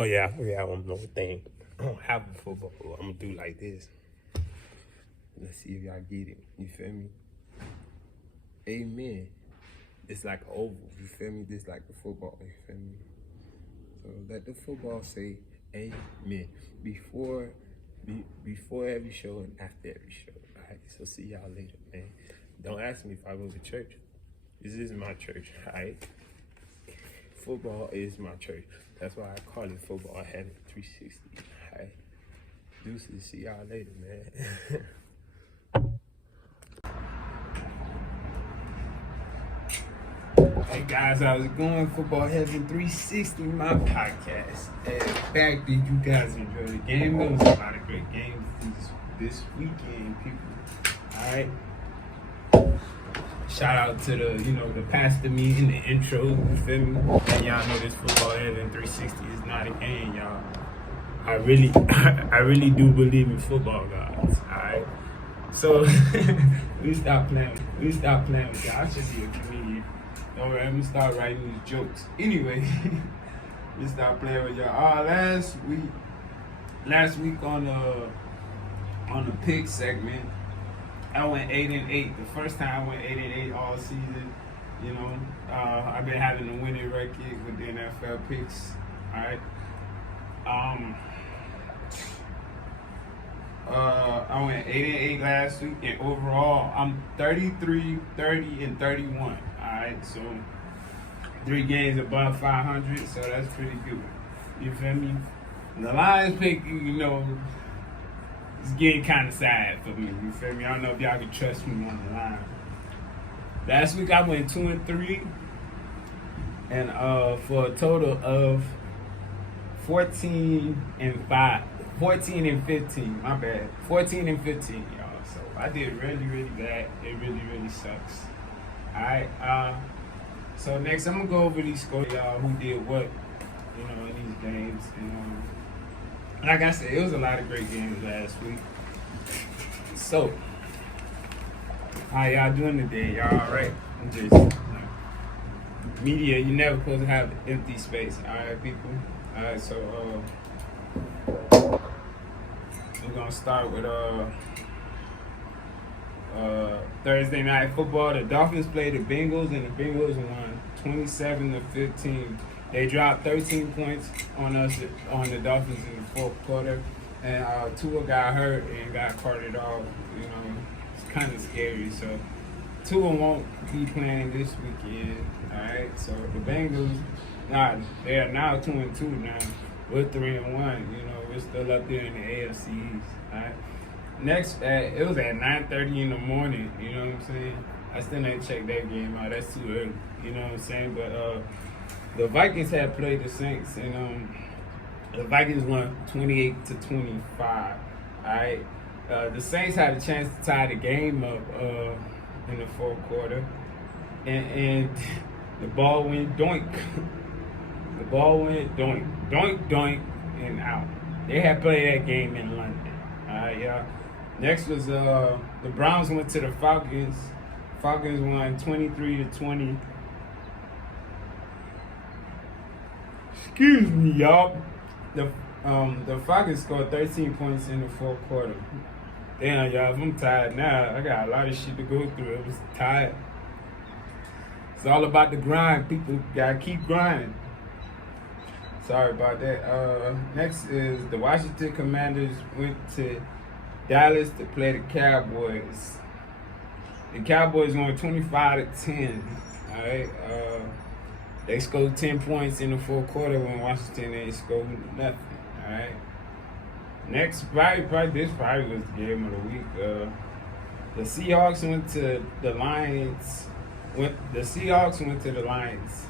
Oh yeah, I forgot one more thing. I don't have a football. I'm gonna do like this. Let's see if y'all get it. You feel me? Amen. It's like an oval. You feel me? This like a football. You feel me? So let the football say amen before every show and after every show. All right. So see y'all later, man. Don't ask me if I go to church. This is my church. All right. Football is my church. That's why I call it Football Heaven 360. All right. Deuces. See y'all later, man. Hey guys, how's it going? Football Heaven 360, my podcast. And back, did you guys enjoy the game? There was a lot of great games this weekend, people. Alright. Shout out to the pastor me in the intro, you feel me? And y'all know this Football Heaven 360 is not a game, y'all. I really do believe in football, guys. Alright. So we stop playing with y'all. I should be a comedian. Alright, I'm gonna start writing these jokes. Anyway, we start playing with y'all. Last week on the pick segment, I went 8-8. The first time I went 8-8 all season. You know, I've been having a winning record with the NFL picks. Alright. I went 8-8 last week, and overall, I'm 33, 30, and 31. Alright, so 3 games above 500, so that's pretty good. You feel me? The Lions pick, it's getting kind of sad for me. You feel me? I don't know if y'all can trust me on the line. Last week I went 2-3, and for a total of 14 and 15. My bad. 14 and 15, y'all. So I did really, really bad. It really, really sucks. Alright, so next I'm gonna go over these scores, y'all, who did what, in these games. And like I said, it was a lot of great games last week. So, how y'all doing today? Y'all alright? I'm just, media, you never supposed to have empty space. Alright, people? Alright, so, we're gonna start with, Thursday night football. The Dolphins played the Bengals, and the Bengals won 27-15. They dropped 13 points on the Dolphins in the fourth quarter, and Tua got hurt and got carted off. It's kind of scary. So Tua won't be playing this weekend. All right. So the Bengals, they are now 2-2 now. We're 3-1. We're still up there in the AFC East. All right. Next, it was at 9:30 in the morning, you know what I'm saying? I still ain't checked that game out. That's too early, you know what I'm saying? But the Vikings had played the Saints, and the Vikings won 28-25, all right? The Saints had a chance to tie the game up in the fourth quarter, and the ball went doink. The ball went doink, doink, doink, and out. They had played that game in London, all right, y'all? Next was the Browns went to the Falcons. Falcons won 23-20. Excuse me, y'all. The Falcons scored 13 points in the fourth quarter. Damn, y'all, I'm tired now. I got a lot of shit to go through. I was tired. It's all about the grind. People gotta keep grinding. Sorry about that. Next is the Washington Commanders went to Dallas to play the Cowboys. The Cowboys won 25-10. All right. They scored 10 points in the fourth quarter when Washington ain't scored nothing. All right. Next, this probably was the game of the week. The Seahawks went to the Lions. The Seahawks went to the Lions.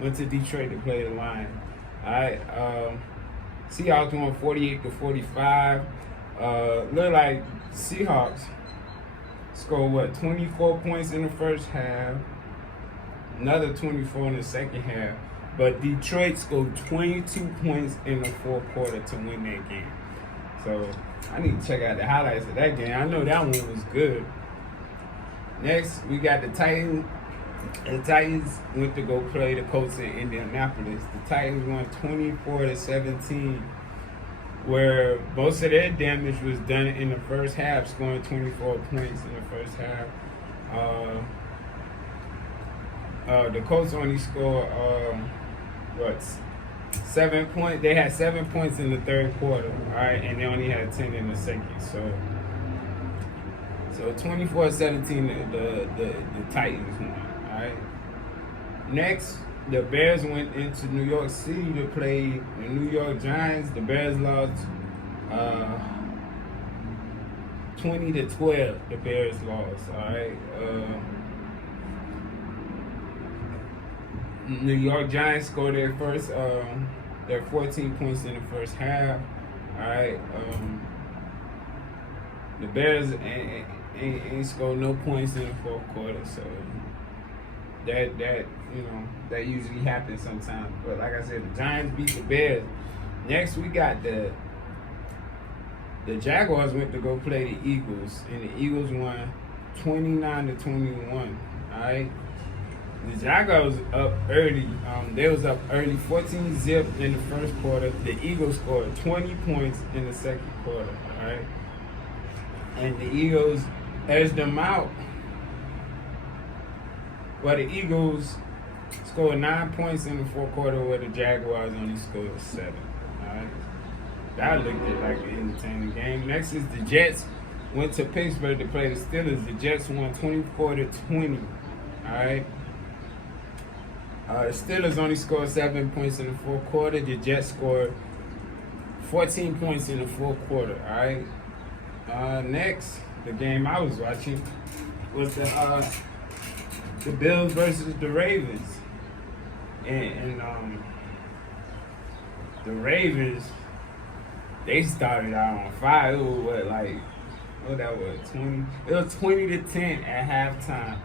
Went to Detroit to play the Lions. All right. Seahawks won 48-45. Look like Seahawks scored 24 points in the first half, another 24 in the second half, but Detroit scored 22 points in the fourth quarter to win that game. So I need to check out the highlights of that game. I know that one was good. Next, we got the The Titans went to go play the Colts in Indianapolis. The Titans won 24-17, where most of their damage was done in the first half, scoring 24 points in the first half. The Colts only scored 7 points. They had 7 points in the third quarter, all right, and they only had 10 in the second. So 24-17, the Titans won. All right. Next, the Bears went into New York City to play the New York Giants. The Bears lost 20-12. The Bears lost. All right. New York Giants scored their 14 points in the first half. All right. The Bears ain't scored no points in the fourth quarter, so that usually happens sometimes. But like I said, the Giants beat the Bears. Next, we got the Jaguars went to go play the Eagles, and the Eagles won 29-21. All right. The Jaguars up early. They was up early, 14-zip in the first quarter. The Eagles scored 20 points in the second quarter. All right. And the Eagles edged them out. Well, the Eagles scored 9 points in the fourth quarter, where the Jaguars only scored 7. All right. That looked like an entertaining game. Next is the Jets went to Pittsburgh to play the Steelers. The Jets won 24-20. All right. The Steelers only scored 7 points in the fourth quarter. The Jets scored 14 points in the fourth quarter. All right. Next, the game I was watching was the Bills versus the Ravens, and the Ravens, they started out on fire. It was 20? It was 20-10 at halftime.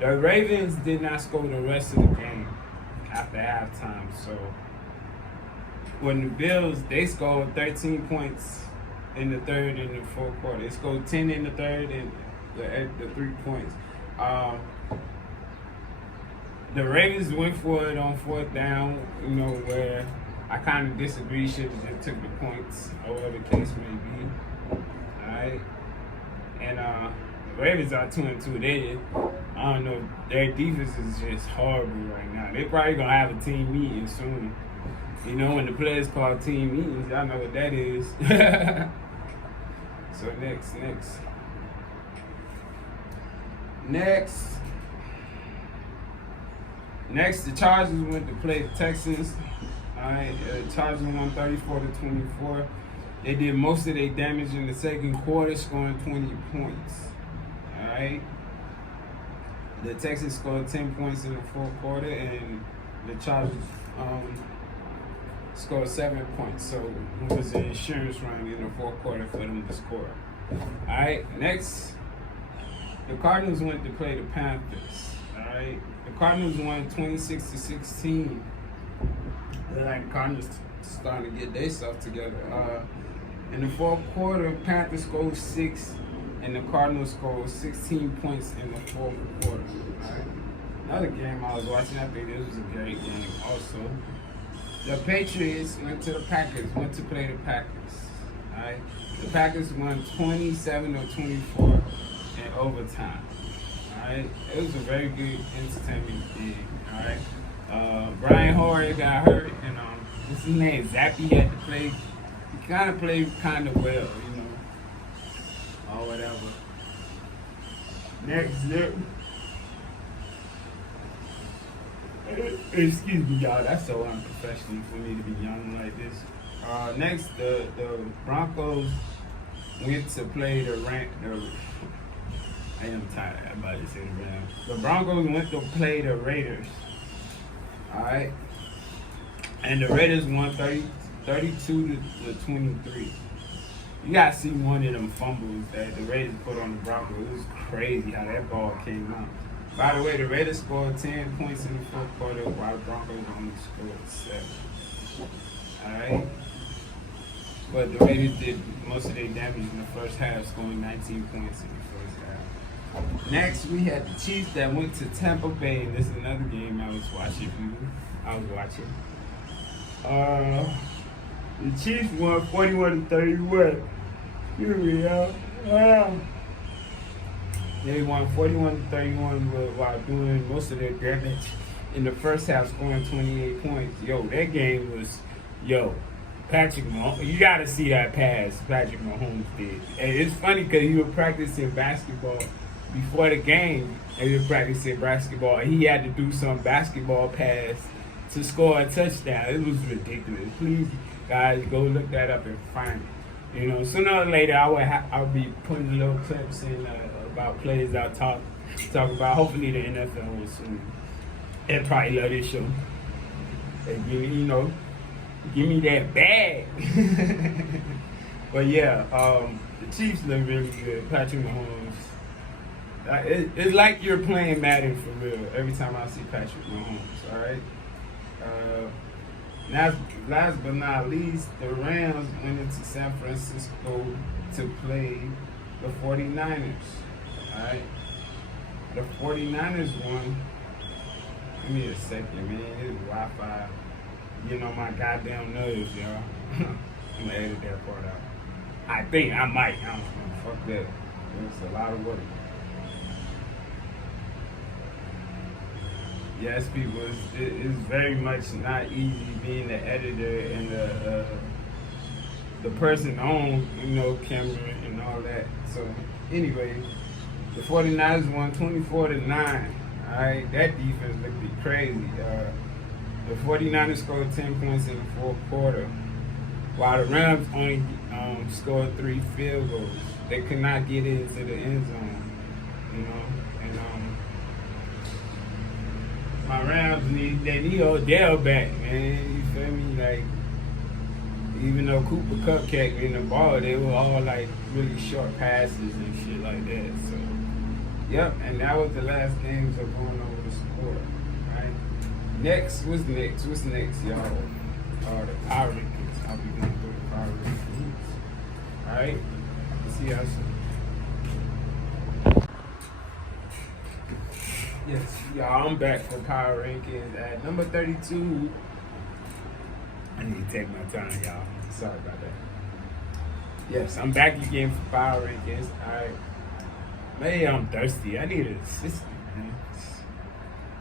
The Ravens did not score the rest of the game after halftime. So when the Bills, they scored 13 points in the third and the fourth quarter. They scored 10 in the third and the 3 points. The Ravens went for it on fourth down, where I kind of disagree. Should have just took the points, or whatever the case may be. All right. And the Ravens are 2-2. I don't know. Their defense is just horrible right now. They probably gonna have a team meeting soon. When the players call team meetings, y'all know what that is. So next, the Chargers went to play the Texans. All right, the Chargers won 34-24. They did most of their damage in the second quarter, scoring 20 points. All right. The Texans scored 10 points in the fourth quarter, and the Chargers scored 7 points. So it was an insurance run in the fourth quarter for them to score. All right. Next, the Cardinals went to play the Panthers. All right. The Cardinals won 26-16. They're like the Cardinals starting to get their stuff together. In the fourth quarter, Panthers scored 6, and the Cardinals scored 16 points in the fourth quarter. All right. Another game I was watching, I think this was a great game also. The Patriots went to play the Packers. All right. The Packers won 27-24 in overtime. All right. It was a very good entertainment game. All right. Brian Hoyer got hurt, and what's his name? Zappy had to play. He kind of played kind of well, or whatever. Next, excuse me, y'all. That's so unprofessional for me to be young like this. Next, the Broncos went to play the I am tired. I'm about to say the Rams. The Broncos went to play the Raiders. All right, and the Raiders won 32-23. You gotta see one of them fumbles that the Raiders put on the Broncos. It was crazy how that ball came out. By the way, the Raiders scored 10 points in the fourth quarter, while the Broncos only scored 7. All right, but the Raiders did most of their damage in the first half, scoring 19 points in the first half. Next, we had the Chiefs that went to Tampa Bay. And this is another game I was watching. The Chiefs won 41-31. Here we are. They won 41-31 while doing most of their damage in the first half, scoring 28 points. That game was, Patrick Mahomes. You got to see that pass Patrick Mahomes did. And it's funny because he was practicing basketball before the game. And he was practicing basketball. And he had to do some basketball pass to score a touchdown. It was ridiculous. Please, guys, go look that up and find it. Sooner or later, I'll be putting little clips in about plays I'll talk about. Hopefully, the NFL will soon. And probably love this show. And give me that bag. But yeah, the Chiefs look really good. Patrick Mahomes. It's like you're playing Madden for real every time I see Patrick Mahomes. All right. Last but not least, the Rams went into San Francisco to play the 49ers. All right. The 49ers won. Give me a second, man. It's Wi-Fi. My goddamn nerves, y'all. I'm gonna edit that part out. I think I might. I don't know. Fuck that. It's a lot of work. Yes, people. It's very much not easy being the editor and the person on, camera and all that. So, anyway, the 49ers won 24-9. All right, that defense looked crazy. The 49ers scored 10 points in the fourth quarter, while the Rams only scored 3 field goals. They could not get into the end zone, And my Rams need Odell back, man. You feel me? Like, even though Cooper Kupp kept in the ball, they were all like really short passes and shit like that. So, yep. And that was the last game, so going over the score. What's next, y'all? The power rankings. I'll be going through the power rankings. Alright? Let's see how soon. Yes, y'all, I'm back for power rankings at number 32. I need to take my time, y'all. Sorry about that. Yes, I'm back again for power rankings. Alright. Maybe I'm thirsty. I need an assistant, man.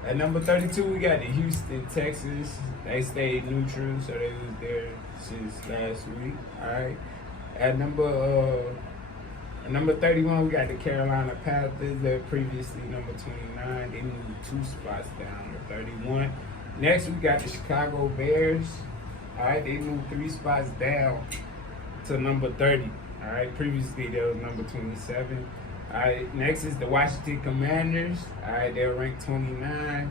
At number 32, we got the Houston Texans. They stayed neutral, so they was there since last week. All right. At number 31, we got the Carolina Panthers. They're previously number 29. They moved 2 spots down to 31. Next, we got the Chicago Bears. All right. They moved 3 spots down to number 30. All right. Previously, they was number 27. Alright, next is the Washington Commanders. Alright, they're ranked 29.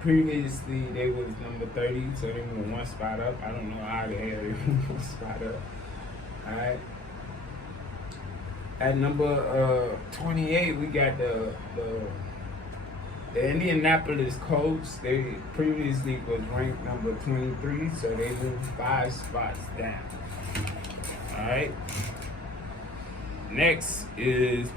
Previously, they was number 30, so they moved 1 spot up. I don't know how the hell they moved 1 spot up. Alright. At number 28, we got the Indianapolis Colts. They previously was ranked number 23, so they moved 5 spots down. Alright. Next is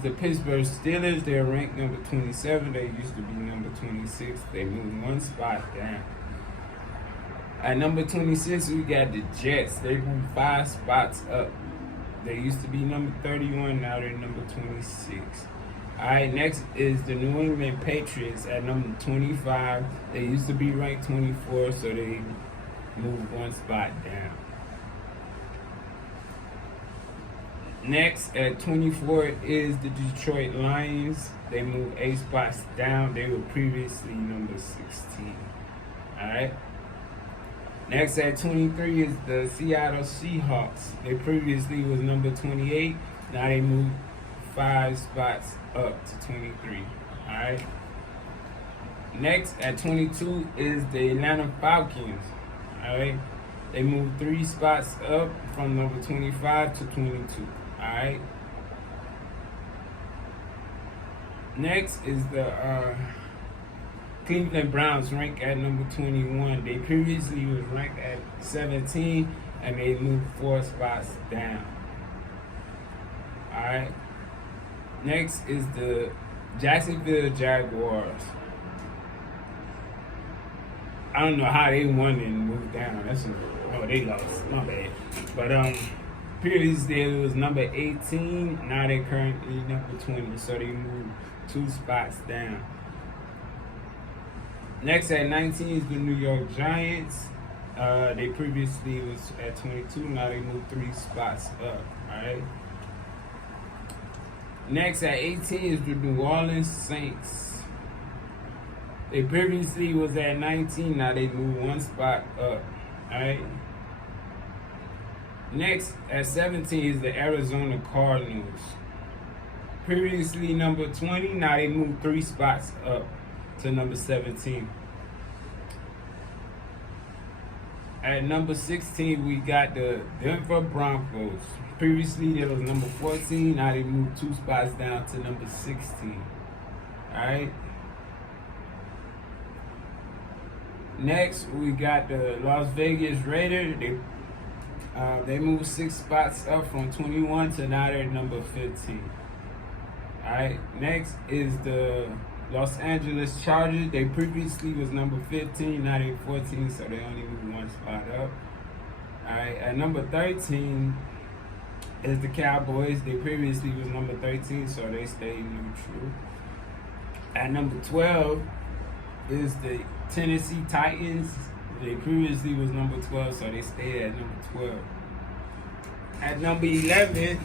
the Pittsburgh Steelers. They're ranked number 27. They used to be number 26. They moved 1 spot down. At number 26, we got the Jets. They moved 5 spots up. They used to be number 31. Now they're number 26. All right, next is the New England Patriots at number 25. They used to be ranked 24, so they moved 1 spot down. Next, at 24 is the Detroit Lions. They moved 8 spots down. They were previously number 16. Alright. Next, at 23 is the Seattle Seahawks. They previously was number 28. Now they moved 5 spots up to 23. Alright. Next, at 22 is the Atlanta Falcons. Alright. They moved 3 spots up from number 25 to 22. Alright. Next is the Cleveland Browns, ranked at number 21. They previously was ranked at 17, and they moved 4 spots down. Alright. Next is the Jacksonville Jaguars. I don't know how they won and moved down. They lost. My bad. But previously it was number 18. Now they're currently number 20. So they moved 2 spots down. Next at 19 is the New York Giants. They previously was at 22. Now they moved 3 spots up. Alright. Next at 18 is the New Orleans Saints. They previously was at 19. Now they moved 1 spot up. Alright. Next at 17 is the Arizona Cardinals. Previously number 20. Now they moved 3 spots up to number 17. At number 16, we got the Denver Broncos. Previously, there was number 14. Now they moved 2 spots down to number 16. Alright. Next, we got the Las Vegas Raiders. They moved 6 spots up from 21 to now they're number 15. Alright. Next is the Los Angeles Chargers. They previously was number 15, now they're 14, so they only moved 1 spot up. Alright, at number 13 is the Cowboys. They previously was number 13, so they stayed neutral. At number 12 is the Tennessee Titans. They previously was number 12, so they stayed at number 12. At number 11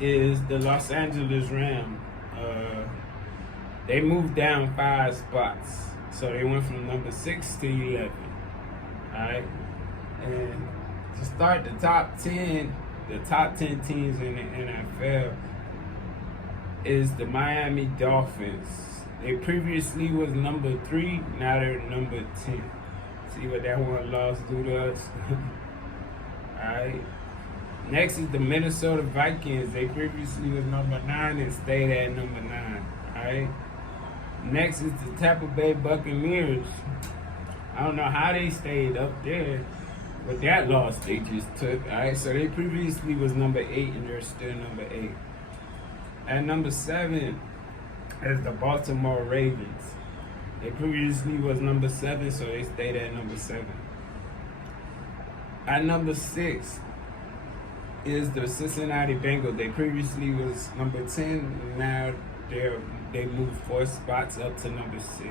is the Los Angeles Rams. They moved down 5 spots. So they went from number 6 to 11. Alright? And to start the top 10 teams in the NFL is the Miami Dolphins. They previously was number 3, now they're number 10. See what that one loss do to us? Alright. Next is the Minnesota Vikings. They previously was number 9 and stayed at number 9. Alright. Next is the Tampa Bay Buccaneers. I don't know how they stayed up there, but that loss they just took. Alright, so they previously was number 8 and they're still number 8. At number 7 is the Baltimore Ravens. They previously was number 7, so they stayed at number 7. At number 6 is the Cincinnati Bengals. They previously was number 10, and now they moved 4 spots up to number 6.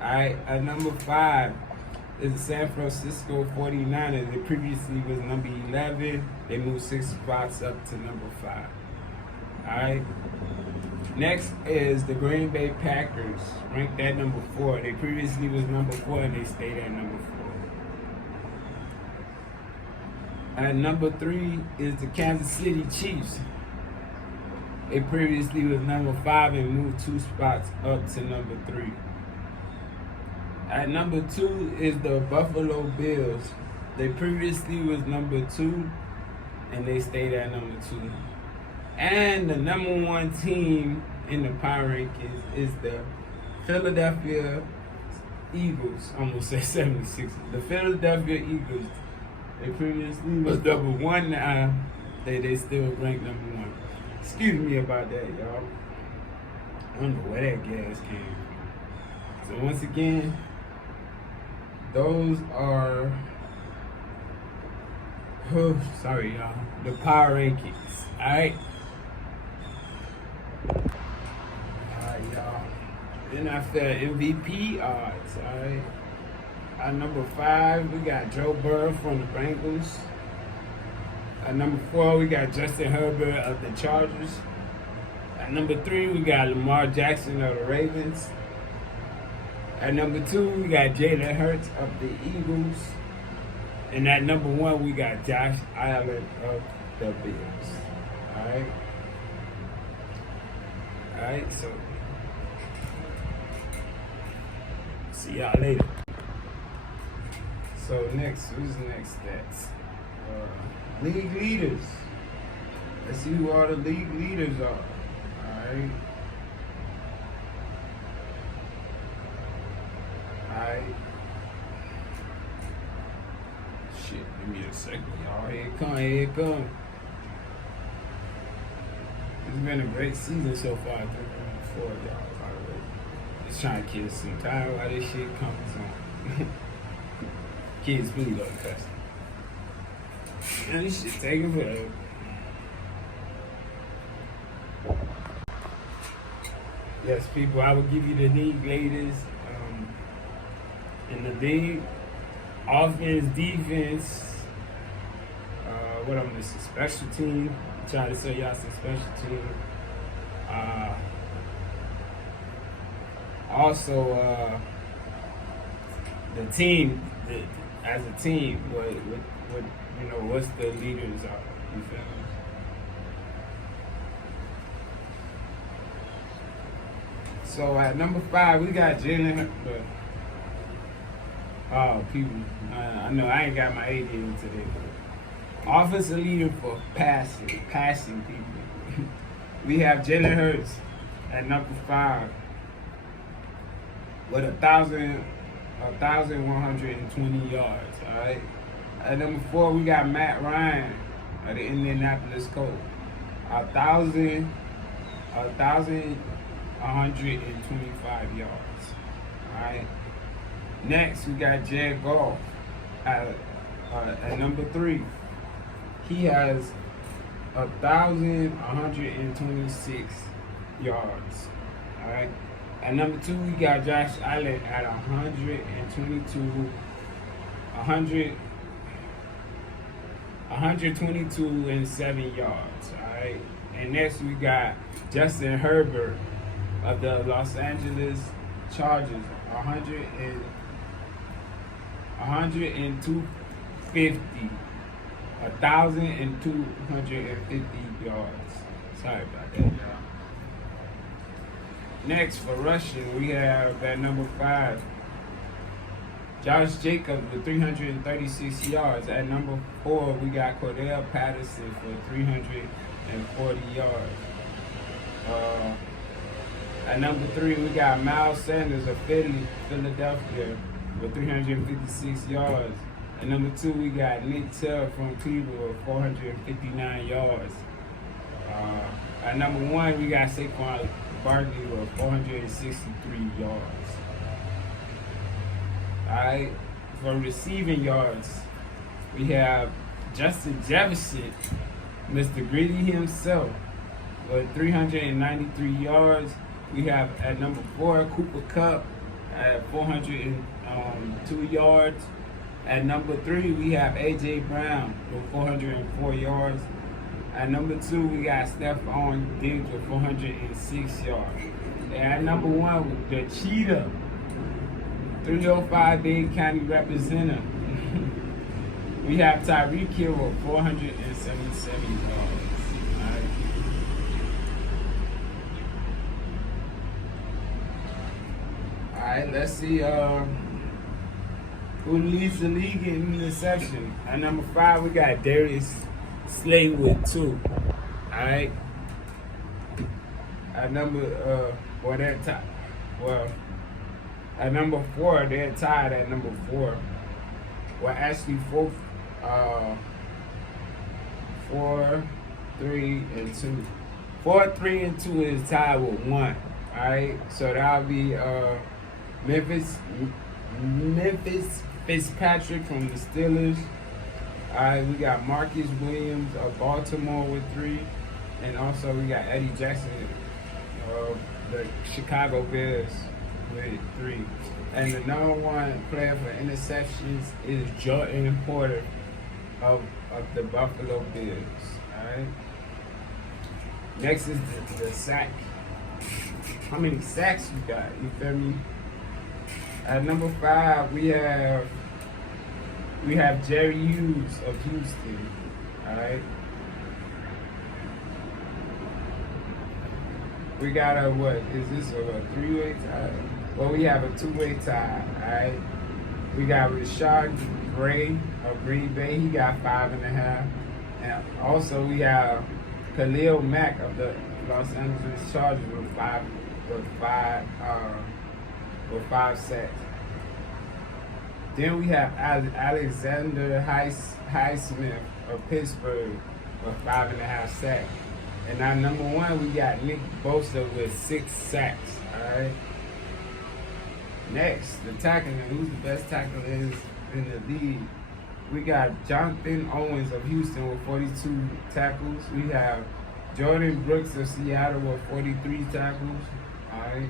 Alright, at number 5 is the San Francisco 49ers. They previously was number 11. They moved 6 spots up to number 5. Alright. Next is the Green Bay Packers, ranked at number 4. They previously was number 4 and they stayed at number 4. At number 3 is the Kansas City Chiefs. They previously was number 5 and moved 2 spots up to number 3. At number 2 is the Buffalo Bills. They previously was number 2 and they stayed at number 2. And the number 1 team in the power rankings is the Philadelphia Eagles. I almost said 76. The Philadelphia Eagles. They previously was number 1 now. They still ranked number 1. Excuse me about that, y'all. I don't know where that gas came from. So once again, those are, sorry y'all, the power rankings. Alright? Alright, y'all. NFL MVP odds, alright? At number 5, we got Joe Burrow from the Bengals. At number 4, we got Justin Herbert of the Chargers. At number 3, we got Lamar Jackson of the Ravens. At number 2, we got Jalen Hurts of the Eagles. And at number 1, we got Josh Allen of the Bills. Alright? Alright, so see y'all later. So next, who's the next stats? League leaders. Let's see who all the league leaders are. Alright. Alright. Shit, give me a second, y'all. Here it come. It's been a great season so far. 3-4, y'all. By the way, just trying to kill some time while this shit comes on. Kids really don't cuss. Man, this shit taking forever. Yes, people, I will give you the league latest in the league. Offense, defense, what I'm missing, special team. I'm trying to say y'all some special team. Also, the team, as a team, what you know, what's the leaders are. You feel me? So at number 5, we got Jalen. Oh, people, I know I ain't got my AD in today. Offensive leader for passing people. We have Jalen Hurts at number 5 with 1,120 yards. All right. At number 4, we got Matt Ryan of the Indianapolis Colts, 1,125 yards. All right. Next, we got Jared Goff at number 3. He has 1,126 yards. All right. At number 2, we got Josh Allen at 122 and 7 yards. All right. And next, we got Justin Herbert of the Los Angeles Chargers, 1,250 yards. Sorry about that, y'all. Next, for rushing, we have at number 5, Josh Jacobs with 336 yards. At number 4, we got Cordell Patterson for 340 yards. At number 3, we got Miles Sanders of Philadelphia with 356 yards. At number 2, we got Nick Chubb from Cleveland with 459 yards. At number 1, we got Saquon Barkley with 463 yards. Alright, for receiving yards, we have Justin Jefferson, Mr. Gritty himself, with 393 yards. We have at number 4, Cooper Kupp at 402 yards. At number 3, we have A.J. Brown with 404 yards. At number 2, we got Stephon Diggs with 406 yards. And at number 1, the Cheetah, 305 Dade County representative. We have Tyreek Hill with 477 yards. All right, let's see who leads the league in interception. At number 5, we got Darius Slay with 2. All right. At number at number 4, they're tied at number 4. Well, actually 4, 3, and 2. 4, 3, and 2 is tied with 1. All right. So that'll be Memphis Fitzpatrick from the Steelers. All right, we got Marcus Williams of Baltimore with 3, and also we got Eddie Jackson of the Chicago Bears with 3. And the number 1 player for interceptions is Jordan Porter of the Buffalo Bills. All right. Next is the sack. How many sacks you got? You feel me? At number 5, we have Jerry Hughes of Houston. All right. We got what is this a 3-way tie? Well, we have a 2-way tie. All right. We got Rashad Gray of Green Bay. He got 5.5. And also we have Khalil Mack of the Los Angeles Chargers with 5 sacks. Then we have Alexander Highsmith of Pittsburgh with 5.5 sacks. And our number one, we got Nick Bosa with 6 sacks. All right. Next, the tackling. Who's the best tackler in the league? We got Jonathan Owens of Houston with 42 tackles. We have Jordan Brooks of Seattle with 43 tackles. All right.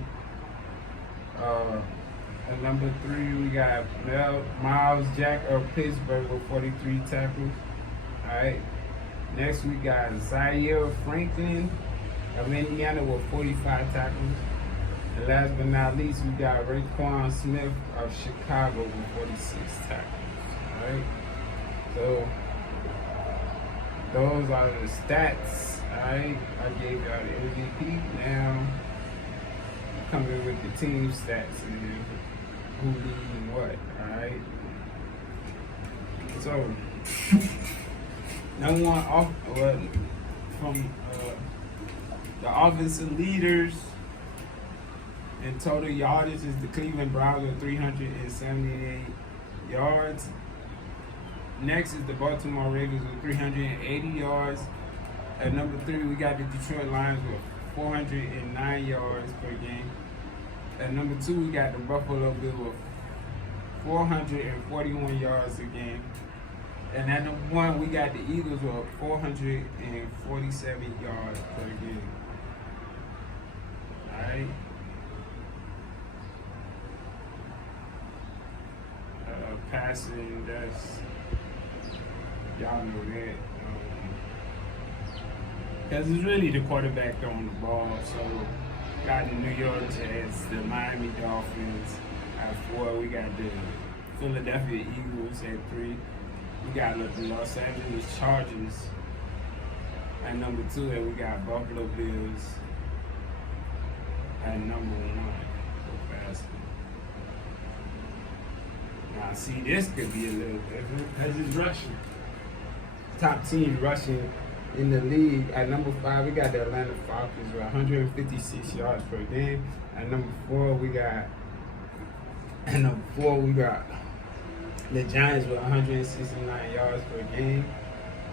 At number 3, we got Miles Jack of Pittsburgh with 43 tackles. All right. Next, we got Zaire Franklin of Indiana with 45 tackles. And last but not least, we got Raekwon Smith of Chicago with 46 tackles. All right. So those are the stats. All right. I gave y'all the MVP. Now coming with the team stats and who leading what. All right. So number one from the offensive leaders in total yardage is the Cleveland Browns with 378 yards. Next is the Baltimore Ravens with 380 yards. At number 3, we got the Detroit Lions with 409 yards per game. At number 2, we got the Buffalo Bills with 441 yards a game. And at number 1, we got the Eagles with 447 yards per game. All right. Passing, that's, y'all know that. Because it's really the quarterback throwing the ball. So, got the New York Jets, the Miami Dolphins at 4. We got the Philadelphia Eagles at 3. We got the Los Angeles Chargers at number 2, and we got Buffalo Bills at number 1 for passing. Now, see, this could be a little different because it's rushing. Top team rushing in the league. At number 5, we got the Atlanta Falcons with 156 yards per game. At number 4, we got the Giants with 169 yards per game.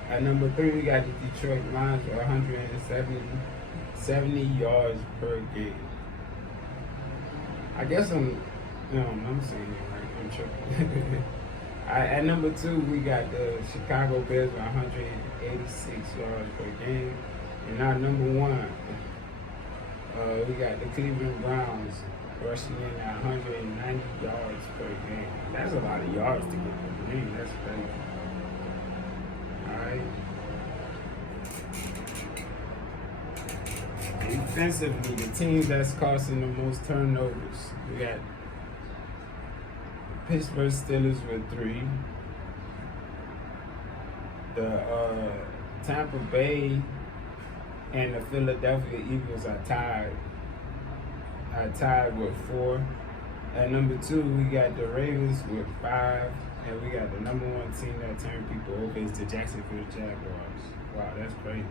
At number 3, we got the Detroit Lions with 170 yards per game. I guess I'm saying it right. I'm tripping. At number 2, we got the Chicago Bears with 186 yards per game. And our number 1, we got the Cleveland Browns rushing in at 190 yards per game. That's a lot of yards to get per game. That's crazy. All right. Defensively, the team that's causing the most turnovers, we got Pittsburgh Steelers with 3. The Tampa Bay and the Philadelphia Eagles are tied with 4. At number 2, we got the Ravens with 5. And we got the number 1 team that turned people over is the Jacksonville Jaguars. Wow, that's crazy.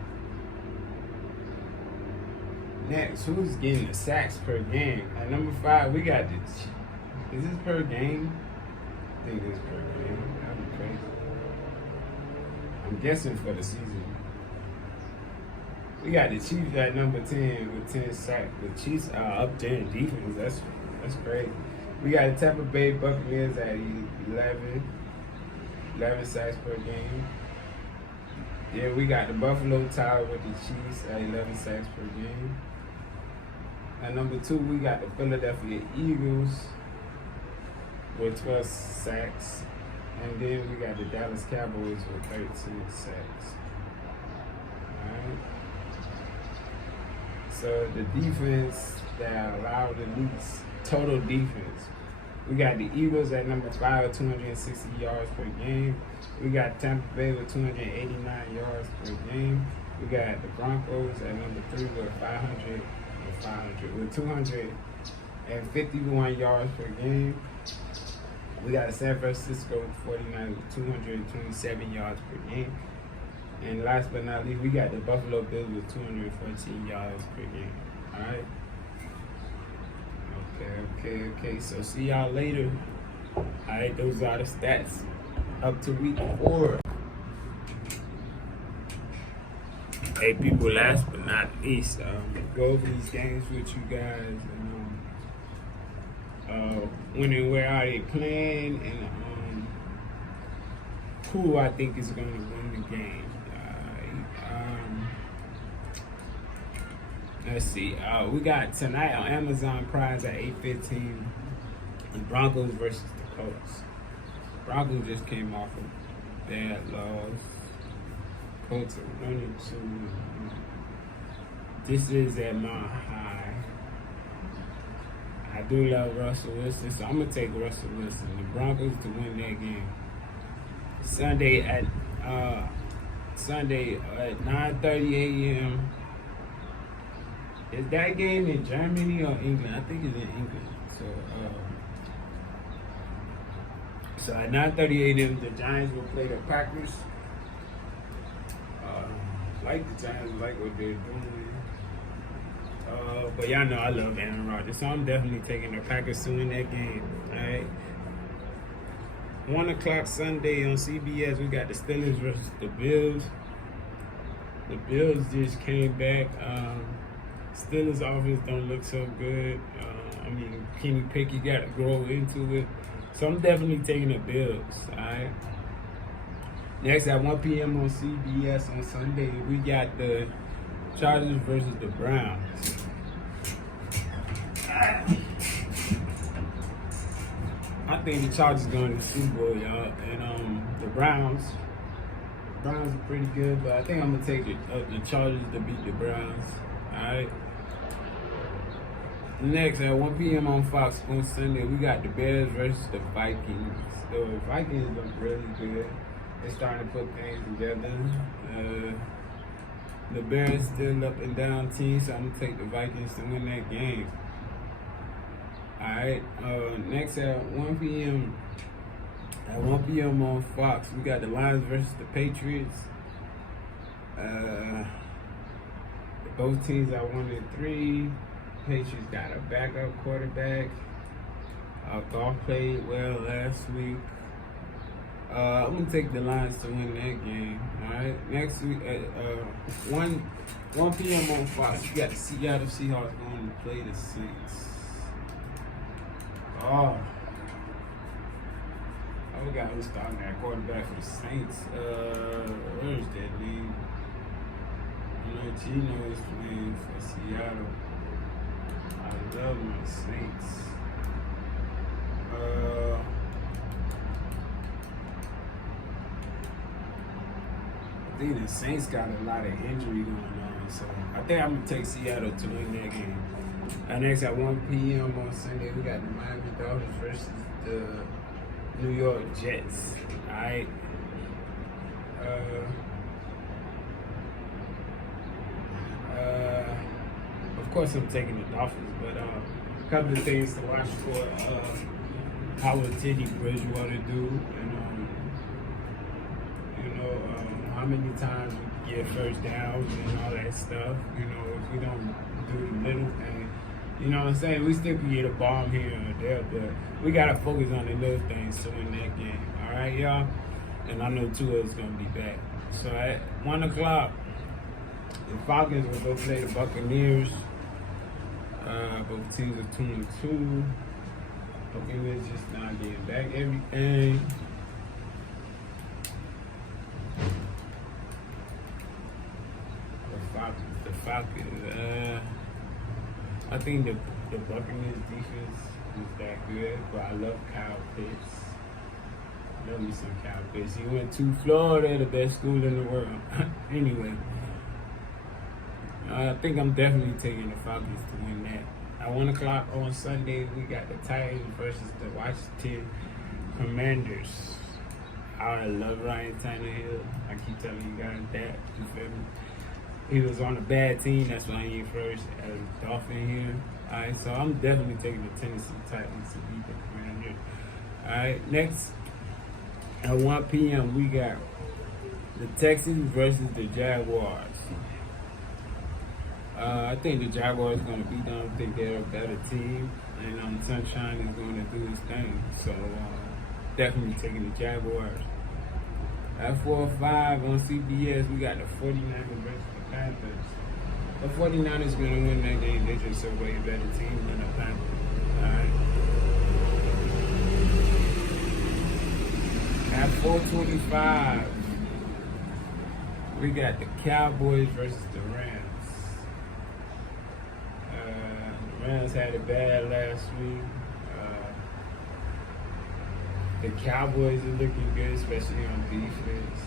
Next, who's getting the sacks per game? At number 5, we got is this per game? I think it's per game. That'd be crazy. I'm guessing for the season. We got the Chiefs at number 10 with 10 sacks. The Chiefs are up there in defense. That's great. We got the Tampa Bay Buccaneers at 11 sacks per game. Yeah, we got the Buffalo tied with the Chiefs at 11 sacks per game. At number 2, we got the Philadelphia Eagles with 12 sacks. And then we got the Dallas Cowboys with 13 sacks. Alright. So the defense that allowed the least total defense. We got the Eagles at number 5 with 260 yards per game. We got Tampa Bay with 289 yards per game. We got the Broncos at number 3 with 251 yards per game. We got the San Francisco 49ers with 227 yards per game. And last but not least, we got the Buffalo Bills with 214 yards per game. All right. Okay. So see y'all later. All right, those are the stats up to week 4. Hey, people, last but not least, go over these games with you guys and when and where are they playing and who I think is going to win the game. Let's see. We got tonight on Amazon Prime at 8:15. The Broncos versus the Colts. Broncos just came off a bad loss. Colts are running to. This is at Mount High. I do love Russell Wilson, so I'm gonna take Russell Wilson. The Broncos to win that game. Sunday at 9:30 a.m. Is that game in Germany or England? I think it's in England. So at 9:30 a.m. the Giants will play the Packers. Like the Giants, like what they're doing. But y'all know I love Aaron Rodgers, so I'm definitely taking the Packers to win that game. All right. 1 o'clock Sunday on CBS, we got the Steelers versus the Bills. The Bills just came back. Steelers offense don't look so good. Kenny Pickett got to grow into it. So I'm definitely taking the Bills, all right? Next at 1 p.m. on CBS on Sunday, we got the Chargers versus the Browns. I think the Chargers going to the Super Bowl, y'all. And the Browns are pretty good, but I think I'm going to take the Chargers to beat the Browns, all right? Next, at 1 p.m. on Fox on Sunday, we got the Bears versus the Vikings. The Vikings look really good. They're starting to put things together. The Bears still up and down team, so I'm going to take the Vikings to win that game. Alright, next at 1 p.m. At 1 p.m. on Fox, we got the Lions versus the Patriots. Both teams are 1-3. Patriots got a backup quarterback. Goff played well last week. I'm gonna take the Lions to win that game. All right. Next week at 1 p.m. on Fox, you got the Seattle Seahawks going to play the Saints. Oh, I forgot who's starting that quarterback for the Saints. Where is that league? I know Gino is playing for Seattle. I love my Saints. I think the Saints got a lot of injury going on, so I think I'm gonna take Seattle to win that game. Next at 1 p.m. on Sunday, we got the Miami Dolphins versus the New York Jets. All right. Of course, I'm taking the Dolphins, but a couple of things to watch for. How will Teddy Bridgewater do? And how many times we get first downs and all that stuff. If we don't do the little thing, you know what I'm saying? We still can get a bomb here or there, but we gotta focus on the little things to win that game. All right, y'all. And I know Tua is gonna be back. So at 1 o'clock, the Falcons will go play the Buccaneers. Both teams are 2-2. Buccaneers just not getting back everything. The Falcons. I think the Buccaneers defense is that good, but I love Kyle Pitts. Love me some Kyle Pitts. He went to Florida, the best school in the world. Anyway, I think I'm definitely taking the Falcons to win that. At 1 o'clock on Sunday, we got the Titans versus the Washington Commanders. I love Ryan Tannehill. I keep telling you guys that. You feel me? He was on a bad team. That's why he first as a Dolphin here. All right, so I'm definitely taking the Tennessee Titans to beat the Commanders. All right, next at 1 p.m. we got the Texans versus the Jaguars. I think the Jaguars are going to beat them. I think they're a better team. And Sunshine is going to do his thing. So, definitely taking the Jaguars. At 4 or 5 on CBS, we got the 49ers versus the Panthers. The 49ers going to win that game. They're just a way better team than the Panthers. Alright. At 4:25, we got the Cowboys versus the Rams. The Rams had it bad last week. The Cowboys are looking good, especially on defense.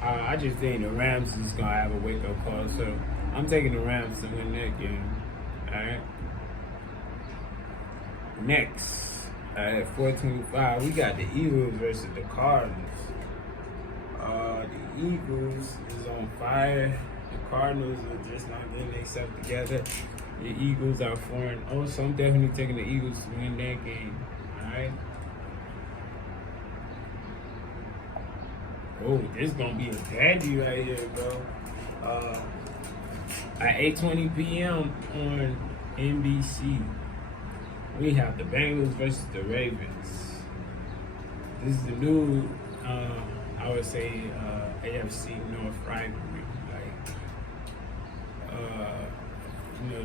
I just think the Rams is going to have a wake-up call, so I'm taking the Rams to win that game. All right. Next, at 4:25, we got the Eagles versus the Cardinals. The Eagles is on fire. The Cardinals are just not getting themselves together. The Eagles are 4-0, so I'm definitely taking the Eagles to win that game. All right. Oh, this is gonna be a daddy right here, bro. At 8:20 p.m. on NBC, we have the Bengals versus the Ravens. This is the new, I would say, AFC North rivalry. Like,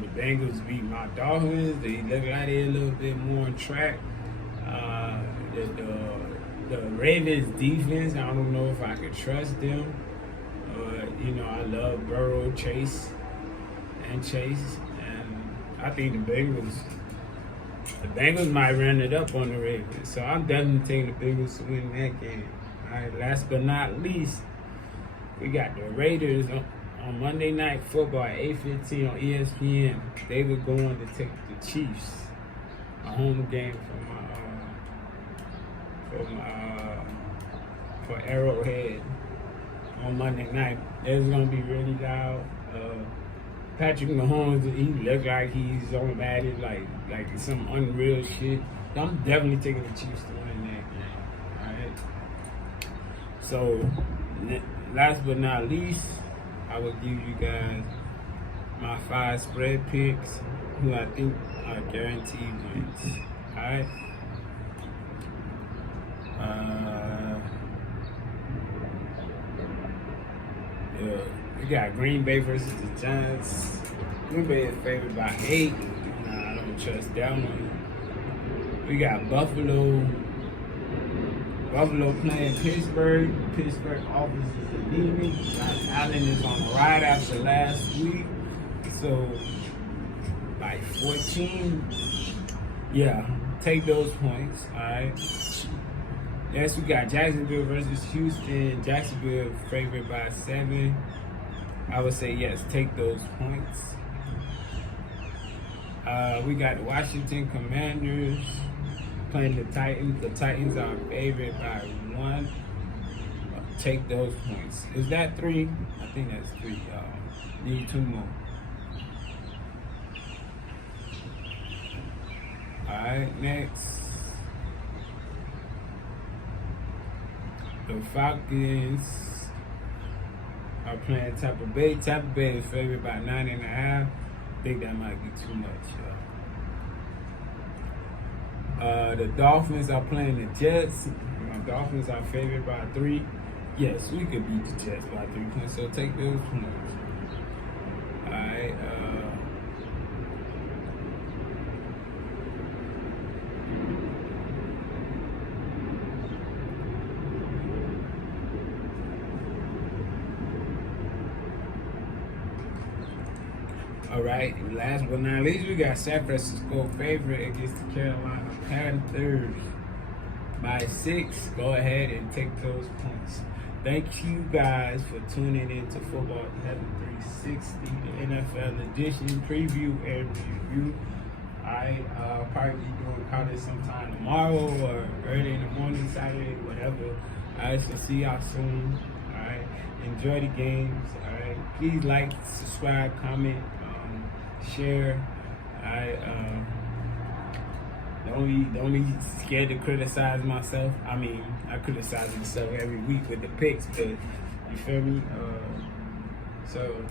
the Bengals beat my Dolphins. They look like they're a little bit more on track. The Ravens defense, I don't know if I could trust them. I love Burrow, Chase, and I think the Bengals might run it up on the Ravens. So I'm definitely taking the Bengals to win that game. All right, last but not least, we got the Raiders on Monday Night Football at 8:15 on ESPN. They were going to take the Chiefs, a home game for Arrowhead on Monday night. It's gonna be really loud. Patrick Mahomes, he look like he's on Madden, like some unreal shit. I'm definitely taking the Chiefs to win that game. All right. So, last but not least, I will give you guys my 5 spread picks, who I think are guaranteed wins. All right. We got Green Bay versus the Giants. Green Bay is favored by 8. Nah, I don't trust that one. We got Buffalo playing Pittsburgh. Pittsburgh offense is anemic. Josh Allen is on the ride after last week. So, like 14. Yeah, take those points. All right. Next, we got Jacksonville versus Houston. Jacksonville favored by 7. I would say yes, take those points. We got Washington Commanders playing the Titans. The Titans are favored by 1. Take those points. Is that 3? I think that's 3, y'all. Need 2 more. Alright, next. The Falcons are playing Tampa Bay. Tampa Bay is favored by 9.5. I think that might be too much, y'all. The Dolphins are playing the Jets. The Dolphins are favored by 3. Yes, we could beat the Jets by 3 points, so take those points. Alright, Alright, last but not least, we got San Francisco favorite against the Carolina Panthers by 6. Go ahead and take those points. Thank you guys for tuning in to Football Heaven 360, the NFL edition preview and review. I'll probably be doing college sometime tomorrow or early in the morning, Saturday, whatever. Alright, so see y'all soon. Alright, enjoy the games. Alright, please like, subscribe, comment, share. Don't be scared to criticize myself. I mean, I criticize myself every week with the picks, but you feel me? So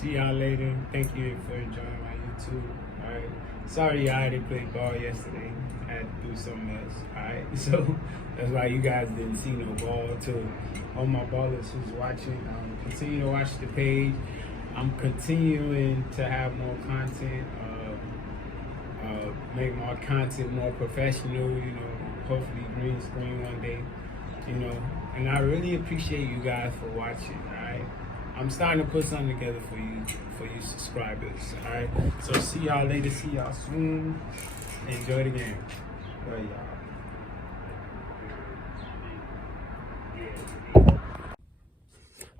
see y'all later. Thank you for enjoying my YouTube. Alright. Sorry I didn't play ball yesterday. had to do something else. Alright, so that's why you guys didn't see no ball. To all my ballers who's watching, continue to watch the page. I'm continuing to have more content, make my content more professional, hopefully green screen one day, and I really appreciate you guys for watching, alright? I'm starting to put something together for you subscribers, alright? So see y'all later, see y'all soon. Enjoy the game. Bye, y'all.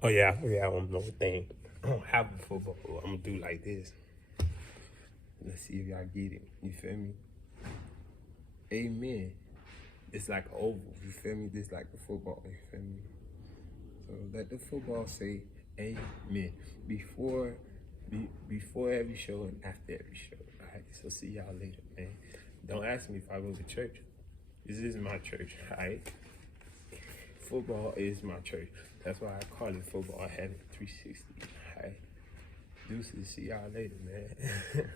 Oh yeah, I forgot one more thing. I don't have a football. I'm gonna do like this. Let's see if y'all get it. You feel me? Amen. It's like an oval. You feel me? This like the football. You feel me? So let the football say amen before every show and after every show. Alright. So see y'all later, man. Don't ask me if I go to church. This is my church. Alright. Football is my church. That's why I call it Football Heaven 360. Alright. Deuces. See y'all later, man.